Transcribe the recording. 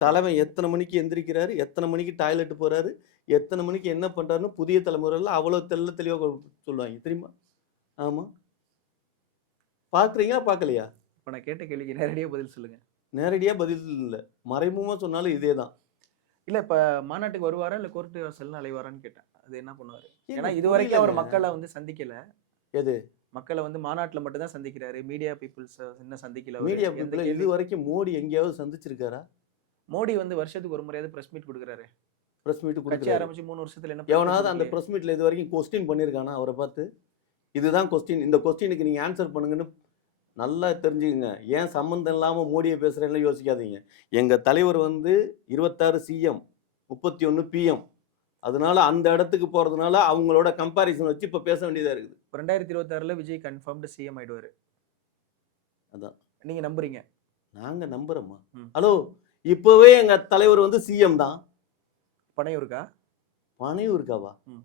தலைவன் எத்தனை மணிக்கு எந்திரிக்கிறாரு, எத்தனை மணிக்கு டாய்லெட் போறாரு, எத்தனை மணிக்கு என்ன பண்றாருன்னு புதிய தலைமுறையில அவ்வளோ தெளிவா சொல்லுவாங்க தெரியுமா? ஆமா. பார்க்குறீங்களா? பார்க்கலையா? இப்ப நான் கேட்ட கேள்விக்கு நேரடியா பதில் சொல்லுங்க. நேரடியா பதில் இல்ல. மறைமுகமா சொன்னாலும் இதே தான். இல்ல இப்ப மாநாட்டுக்கு வருவாரா? இல்ல கோர்ட்டு வாசல்ல அலைவாரான்னு கேட்டேன். அது என்ன பண்ணுவாரு? ஏங்க ஏன்னா இதுவரைக்கும் அவர் புரியலங்க. மக்கள வந்து சந்திக்கல. எது? மக்கள வந்து மாநாட்டுல மட்டும் தான் சந்திக்கிறாரு. மீடியா பீப்பிள்ஸ இன்னும் சந்திக்கல அவரு. மீடியா எந்த பீப்பிள கேள்வி இதுவரைக்கும் மோடி எங்கேயாவது சந்திச்சிருக்காரா? மோடி வந்து வருஷத்துக்கு ஒரு முறையாவது பிரஸ் மீட் குடுக்குறாரு. பிரஸ் மீட் கட்சி குடுக்குறாரு. ஆரம்பிச்சு 3 வருஷத்துல என்ன பிரஸ் மீட் எவனாவது அந்த குடுக்கலையே? பிரஸ் மீட்ல இதுவரைக்கும் கொஸ்டின் பண்ணியிருக்கானா அவர பார்த்து? இதுதான் கொஸ்டின். இந்த கொஸ்டினுக்கு நீங்க ஆன்சர் பண்ணுங்கன்னு நல்லா தெரிஞ்சுக்கங்க. ஏன் சம்மந்தம் இல்லாம மோடிய பேசுறேன்லாம் யோசிக்காதீங்க. எங்க தலைவர் வந்து 26 சிஎம், 31 பிஎம். அதனால அந்த இடத்துக்கு போறதுனால அவங்களோட கம்பேரிசன் வச்சு இப்ப பேச வேண்டியதா இருக்குது. 2026ல விஜய் கன்ஃபர்ம்டு சிஎம் ஆயிடுவாரு. அதான். நீங்க நம்புறீங்க? நாங்க நம்புறோமா? ம். ஹலோ! இப்பவே எங்க தலைவர் வந்து சிஎம் தான். பணையம் இருக்கா? பனையூருக்காவா? ம்.